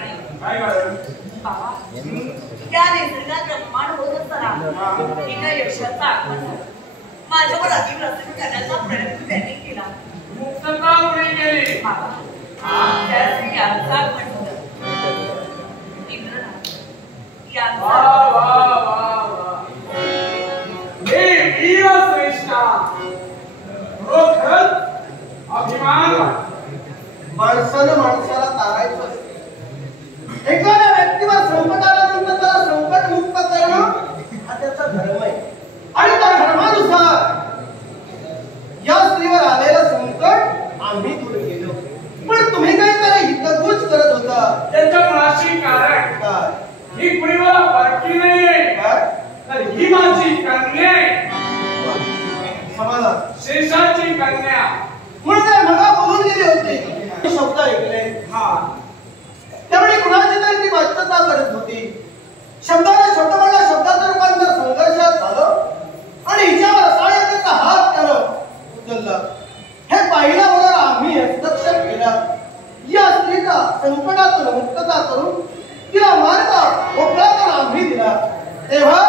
नाही काय कारण बाबा त्या निसर्गात ब्रह्मांड होत असताना एका यक्षाचा आगमन झालं. माझ्यावर अतिप्रसन्न करण्याचा प्रयत्न त्यांनी केला. मुक्तता कोणी केली बाबा त्यासाठी यांचं आगमन झालं. इंद्रनाथ यांचं वा वा वा वा हे वीर श्रेष्ठा खरंच अभिमान माणसानं माणसाला तारायचं असतं. एखाद्या व्यक्तीवर संकट आल्यानंतर त्याला संकट मुक्त करणं हा त्याचा धर्म आहे आणि त्या धर्मानुसार या स्त्रीवर आलेलं संकट आम्ही दूर केलं. पण तुम्ही काहीतरी हितगुज करत होता. त्याच्या मुळाशी कारण काय? ही कुणी मला बारकी नाहीये तर ही माझी कन्या आहे. समाधान शेषाची कन्या म्हणून ते मला बोलून गेले होते शब्द ऐकले. हा त्यामुळे कुणाची तरी ती वाच्यता करत होती. शब्दाला शब्दमधल्या शब्दाचं रूपांतर संघर्षात झालं आणि हिच्यावर असहाय्यतेचा हात त्यानं उचलला. हे पाहिल्याबरोबर आम्ही हस्तक्षेप केला. या स्त्रीचा संकटातून मुक्तता करून तिला मार्ग मोकळा करून आम्ही दिला. तेव्हा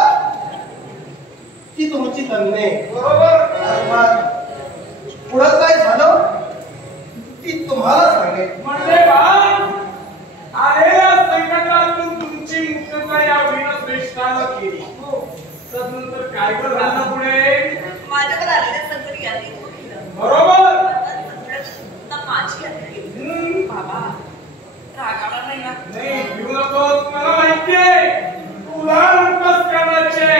ती तुमची कन्या बरोबर पुढं काय झालं ती तुम्हाला सांगेल. म्हणजे बा आलेल्या संकटातून तुमची मुक्तता या वीर श्रेष्ठानं केली. तदनंतर काय झालं पुढे? माझ्यावर आलेल्या संकट यांनी दूर केलं. बरोबर माझी आली बाबा रागावला नाही ना? नाही घेऊ नकोस. मला माहितीये तुला उपवास करण्याचे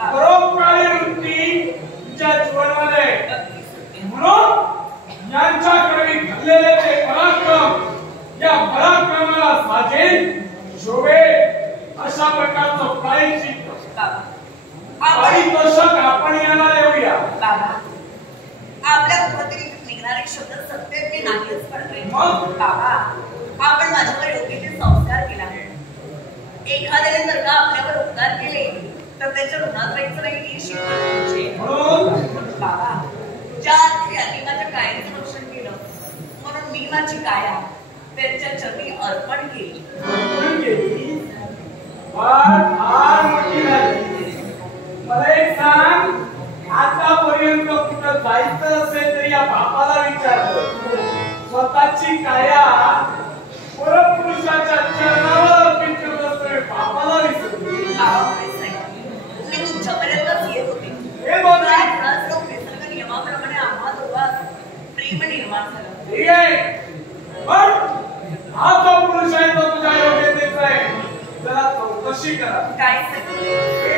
परोपकारी वृत्ती तुझ्या जीवनामध्ये म्हणून यांच्याकडे घडलेले ते पराक्रम या पराक्रमाला साजेल शोभेल अशा प्रकारचं प्रायश्चित्त पारितोषिक आपण यांना देऊया. बाबा आपल्या कुठेतरी निघणारे शब्द सत्याचे नाहीच पडले. मग बाबा आपण माझ्यावर योग्य ते संस्कार केला. एखाद्याने जर का आपल्यावर उपकार केले तर त्याच्या ऋणात राहायचं नाही ही शिकवण म्हणून बाबा ज्या त्यांनी माझ्या कायाचं रक्षण केलं म्हणून मी माझी काया त्यांच्या चरणी अर्पण केली. फार मोठी झाली. मला एक सांग आतापर्यंत कुठं जायचं असेल तरी या बापाला विचारलं. स्वतःची काया परपुरुषाच्या चरणावर अर्पित करत असते बापाला विसरली. मी तुमच्यापर्यंतच येत होते. हे बोलला निसर्ग नियमाप्रमाणे आम्हा दोघात प्रेम निर्माण झालं. ठीक आहे पण हा जो पुरुष आहे तो तुझ्या योग्यतेचा आहे. जरा चौकशी करा. काय हे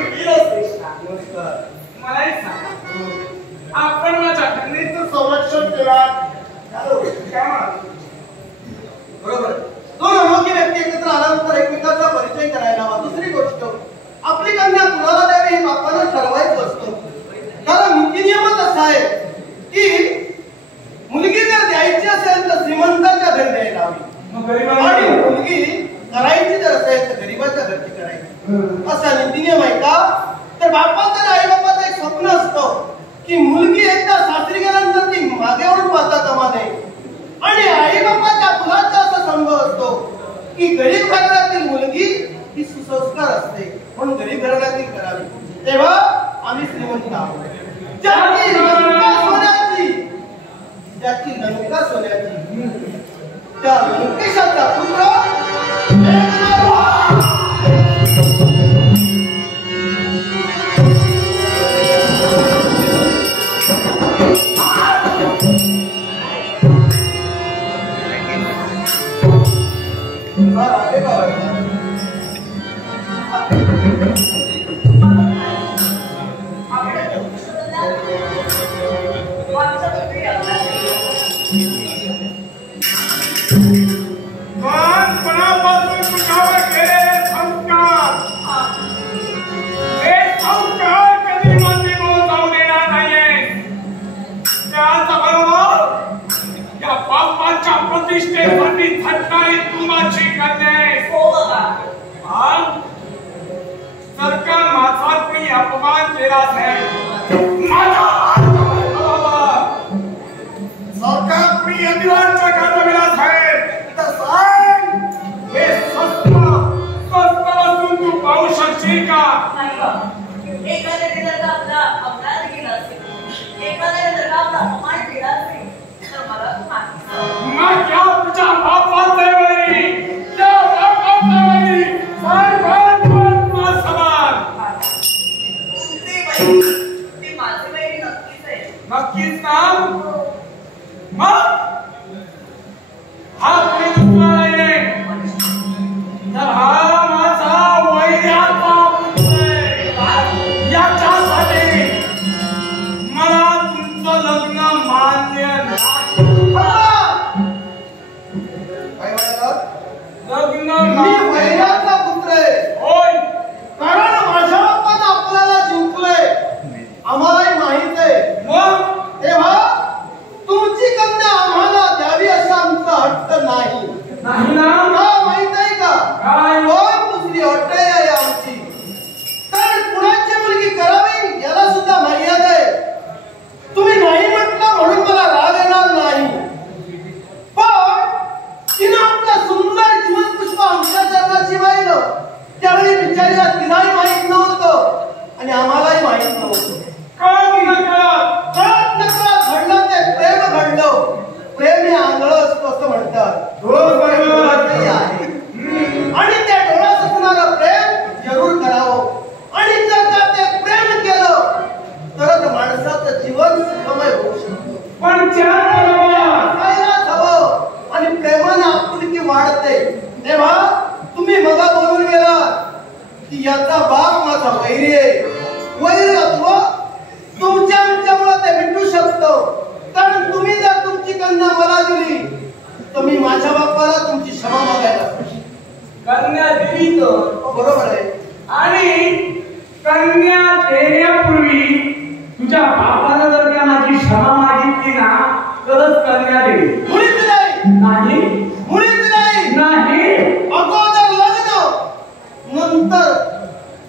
वीर श्रेष्ठा मला एक सांगा आपण माझ्या कन्येचं संरक्षण केला बरोबर. दोन अनोखी व्यक्ती एकत्र आल्यानंतर एकमेकांचा परिचय करायला हवा. दुसरी गोष्ट आपली कन्या कुणाला द्यावी हे बापानं ठरवायचं असतं. कारण नीती नियमच असा आहे की मुलगी जर द्यायची असेल तर श्रीमंताच्या घरी द्यायला हवी आणि मुलगी करायची जर असेल तर गरीबाच्या घरची करायची असा नीती नियम आहे का? तर बापाचं आणि आई बापाचं एक स्वप्न असतं की मुलगी एकदा सासरी गेल्यानंतर ती मागे वळून पाहता कामा नये आणि आई बापाच्या मुलाचा असा संभव असतो की गरीब घराण्यातील मुलगी ही सुसंस्कार असते म्हणून गरीब घराण्यातील करावी. तेव्हा आम्ही श्रीमंत आहोत. ज्याची लंका सोन्याची त्या लंकेशाचा पुत्र प्रतिष्ठेसाठी झटणारी तू माझी कन्या आहेस. सरकार माझा कोणी अपमान केला नाही. सरकार कोणी अधिरांच्या घालविला आहे तर सांग हे मी वैराचा पुत्र आहे. होय. कारण माझ्या बापानं आपल्याला जिंकलंय आम्हालाही माहित आहे. मग तेव्हा तुमची कन्या आम्हाला द्यावी असा आमचा हट्ट नाही. नाही ना? का माहित आहे का? काय? कोण दुसरी अट आहे आमची. तर कुणाची मुलगी करावी याला सुद्धा मर्यादा आहे. तुम्ही नाही म्हटलं म्हणून मला राग येणार नाही. पण तिनं आपलं सुंदर जीवनपुष्प आमच्या चरणाशी वाहिलं त्यावेळी बिचारीला तिलाही माहित नव्हतं आणि आम्हालाही माहित नव्हतं. कळत नकळत घडलं ते प्रेम घडलं. प्रेम हे आंधळ असतं असं म्हणतात. डोळं आहे आणि त्या डोळ्यात असणारं प्रेम जरूर करावं. आणि जर का ते प्रेम केलं तरच माणसाचं जीवन सुखमय होऊ शकतं. पण खायलाच हवं आणि प्रेमाने आपुलकी वाढते. तेव्हा तुम्ही मगा बोलून गेला की याचा बाप माझा वैरी आहे. वैरत्व तुमच्या आमच्यामुळे ते मिटू शकतं. कारण तुम्ही जर तुमची कन्या मला दिली तर मी माझ्या बापाला तुमची क्षमा मागायला कन्या दिली तर बरोबर आहे. आणि कन्या देण्यापूर्वी तुझ्या बापानं जर का माझी क्षमा मागितली ना तरच कन्या दे. मुळीच नाही. नाही मुळीच नाही. नाही. अगोदर लग्न नंतर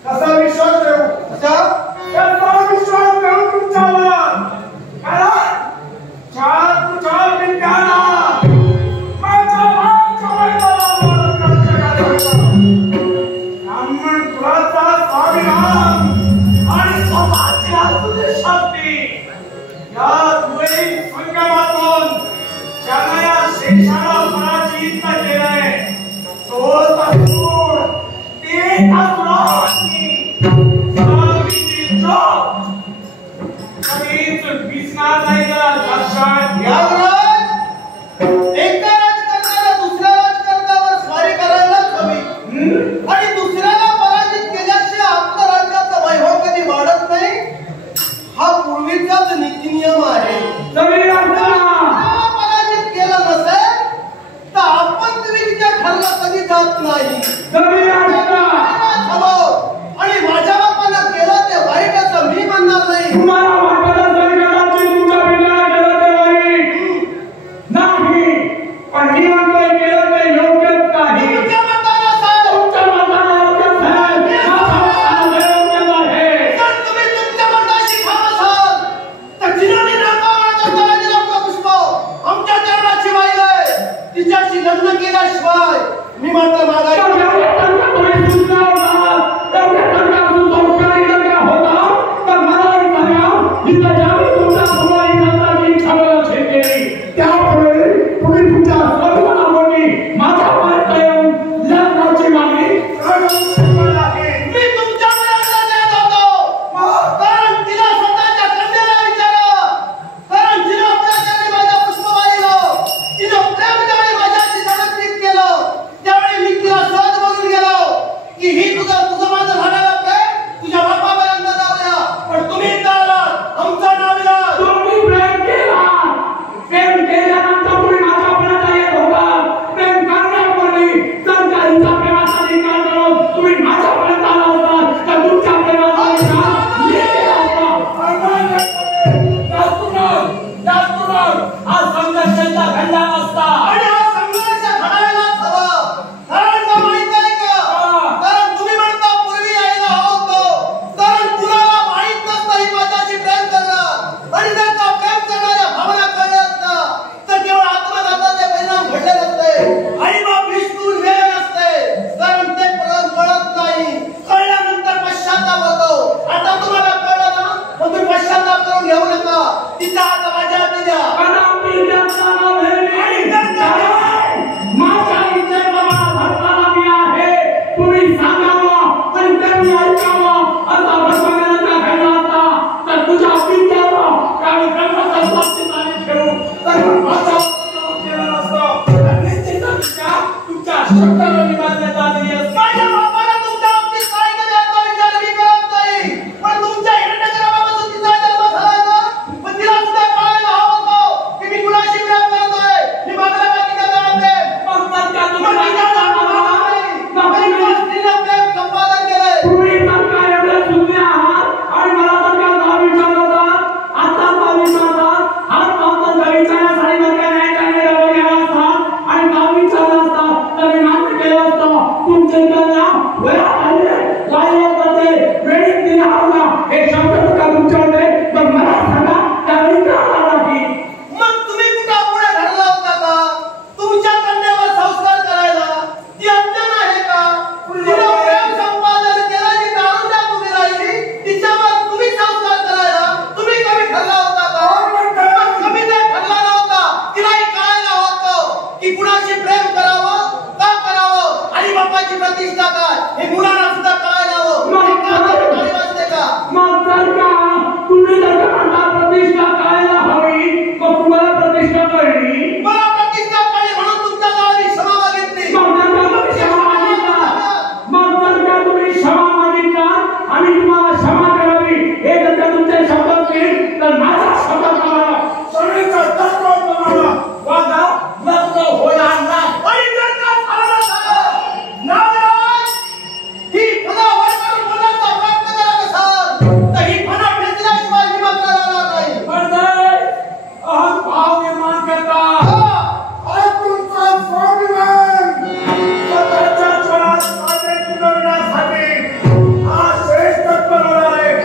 कसा विश्वास ठेवू. कसा विश्वास करू तुमच्यावर. कारण चार विद्याला माझा ब्राह्मण कुलाचा स्वाभिमान आणि स्वतःची असुरी शक्ती या दुहेरी संगमातून ज्यानं या शेषाला पराजित केलंय तो तसूर ते तसुरांनी स्वामीची जोत कधीच विसणार नाही. जरा लक्षात घ्या. एका राजकारणाला दुसऱ्या राजकारणावर स्वारी करायलाच हवी आणि दुसऱ्याला पराजित केल्याशिवाय आपल्या राज्याचा वैभव कधी वाढत नाही. हा पूर्वीचाच नीती नियम आहे. पराजित केलं नसेल तर आपण विजय ठरला कधी जात नाही. आणि माझ्या बापानं केलं ते वाईट असं मी म्हणणार नाही. पण मी म्हणतोय केलं ते योग्यच नाही. तुमच्या मताला सांग. तुमच्या मताला योग्यच आहे. जर तुम्ही तुमच्या मताशी ठाम असाल तर जिनाने नाकावाचा तळाजीला पुष्प आमच्या चरणाची वाहिलंय तिच्याशी लग्न केल्याशिवाय मी मात्र मागायचं. बापाची प्रतिष्ठा काय हे मुलांना सुद्धा कळायला हवं वाचते का मग जर का तुम्ही जर का प्रतिष्ठा कळायला हवी मग तुम्हाला प्रतिष्ठा कळली मला प्रतिष्ठा कळली म्हणून तुमच्या जवळ क्षमा मागितली मग जर का तुम्ही क्षमा मागितला आणि तुम्हाला क्षमा करावी हे जर का तुमच्या शब्दात येईल तर माझा शब्द तुम्हाला सगळीचा तत्व तुम्हाला वादा लग्न होणार नाही आणि जर का झालं नाराज ही फना वरवर बोलायचा प्रयत्न करत असाल तर ही फना भेटल्याशिवाय ही मात्र राहणार नाही पडदे अहम भाव निर्माण करता तुमचा स्वाभिमान स्वतःच्या स्वरात माझे पुनर्विनासाठी हा श्रेष्ठ बनवणार आहे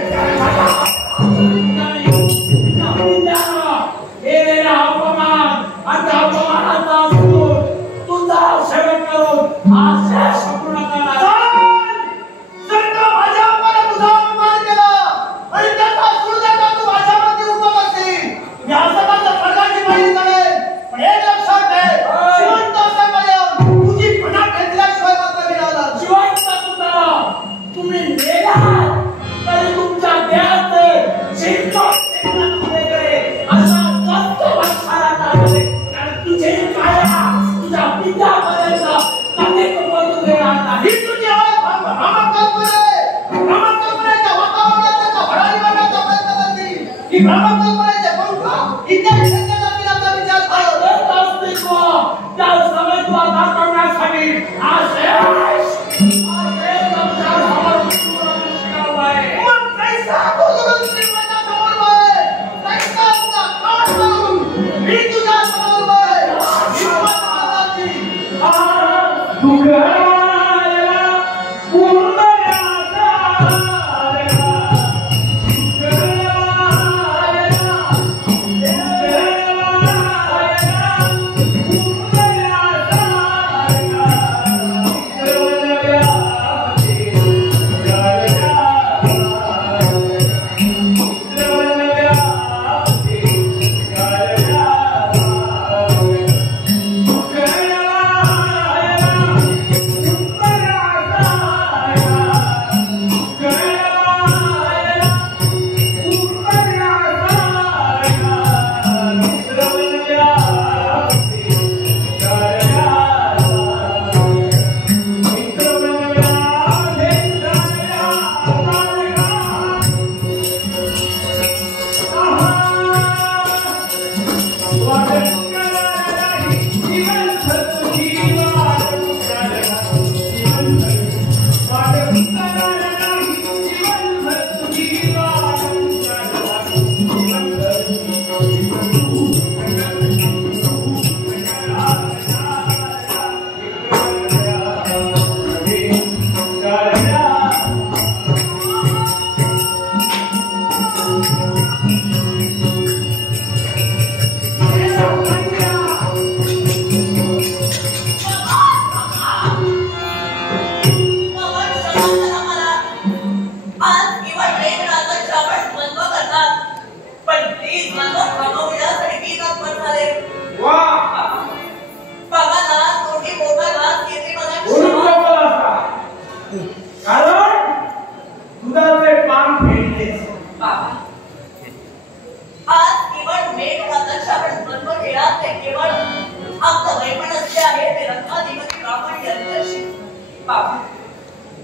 केलेला अपमान आता अपमानाचा सूर तुझा सेवन करून हा श्रेष्ठ पूर्ण करणार जर का माझ्या अपमानात तुझा अपमान केला आणि त्याचा सुरदेवा तू माझ्यामध्ये उभा असेल या सगळ्याचा फरकाची माहिती कळेल पण एक लक्षात ठेव जिवंत असेपर्यंत तुझी फना भेटल्याशिवाय मात्र मिळाला जिवंत सुद्धा तुम्ही मेलात तरी तुमच्या देहात शिरकाव असा सत्य वर्षाला लागले कारण तुझे काया तुझ्या पित्यापर्यंत कधी बदलून देणार नाही ही तुझी भ्रमकल्पनेच्या वातावरणाचा भरारी मारण्याचा प्रयत्न करतील ही भ्रमकल्पनेचे पंख इत्यादी संकेताचा विचार कर अस्तित्व त्या समेतला दाखवण्यासाठी तुमच्या समोर शिकवलं आहे मग कैसा बोलून श्रीमंता समोर बाय कैसा तुझा कान करून मी तुझ्या समोर बाय हिम्मत माताची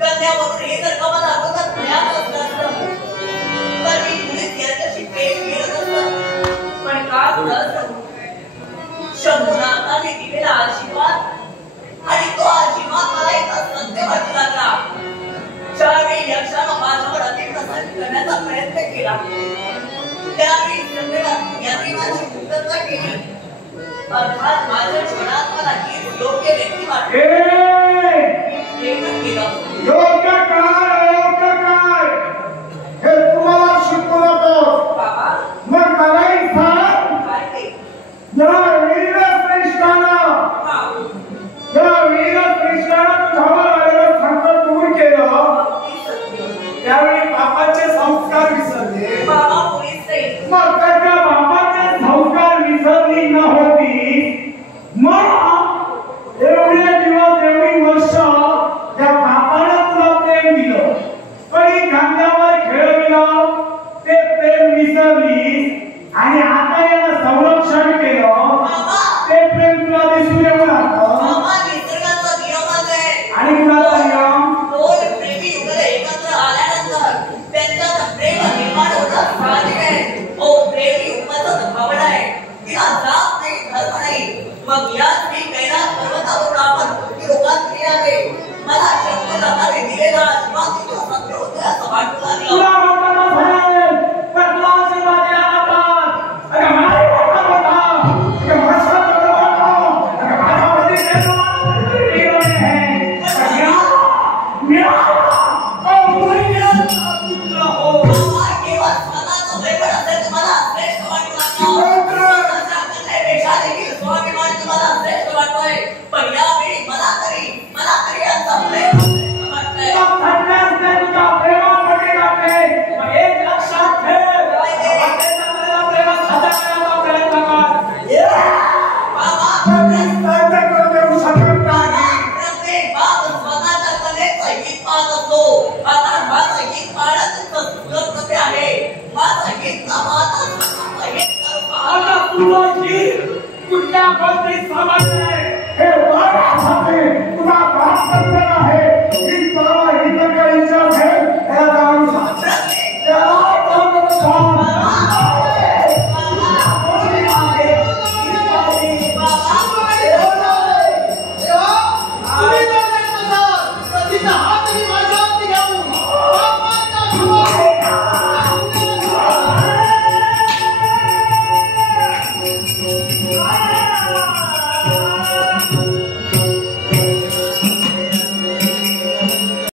कन्यावरून हे जर का मला अगोदर ज्ञान असलं असतं तर मी मुलीत याच्याशी प्रेम केलं नसतं. पण का शंभूनाथाने दिलेला आशीर्वाद आणि तो आशीर्वाद मला एका सत्य वाटू लागला. ज्यावेळी यक्षानं माझ्यावर अतिप्रसंग करण्याचा प्रयत्न केला त्यावेळी यांनी माझी मुक्तता केली. अर्थात माझ्या जीवनात मला हीच योग्य व्यक्ती वाटली. योग्य काय हे तुम्हाला शिकू नको बाबा. मग मलाही सांग काय ते या वीरश्रेष्ठानं तुझ्यावर आलेलं संकट दूर केलं त्यावेळी बापाचे संस्कार विसरले. बाबा मुळीच नाही. मग त्या बापाचे संस्कार विसरली न होती मग एवढे दिवस गेला अजिबात तुला सत्य होते असं वाटू लागलं. तुला म्हणताना झालं, पण तुला आशीर्वाद दिला नव्हता. अगं मला वाटत होता, अगं माझा तर वाटतो, अगं माझा मध्ये निर्णय आहे. पुत्र हो. केवळ स्वतःचं वेगळं असेल तर मला श्रेष्ठ वाटू लागलं. स्वतःच्या पेक्षा देखील स्वाभिमान तुम्हाला श्रेष्ठ वाटतोय. पण यावेळी मला तरी यांचा प्रेम श्रेष्ठ वाटतंय. तुझ्या प्रेमामध्ये टाकले. मग एक लक्षात ठेव, आपल्या प्रेमात साधा करण्याचा प्रयत्न कर. बाबा करू शकत नाही. प्रत्येक बाब स्वतःच्या कलेचं हित पाहत असतो. आता माझं हित पाहण्याचं तुझं कसे आहे. माझं हित न पाहता स्वतःचं हित करू आता पाहता. तुझी कुठल्या गोष्टी समजते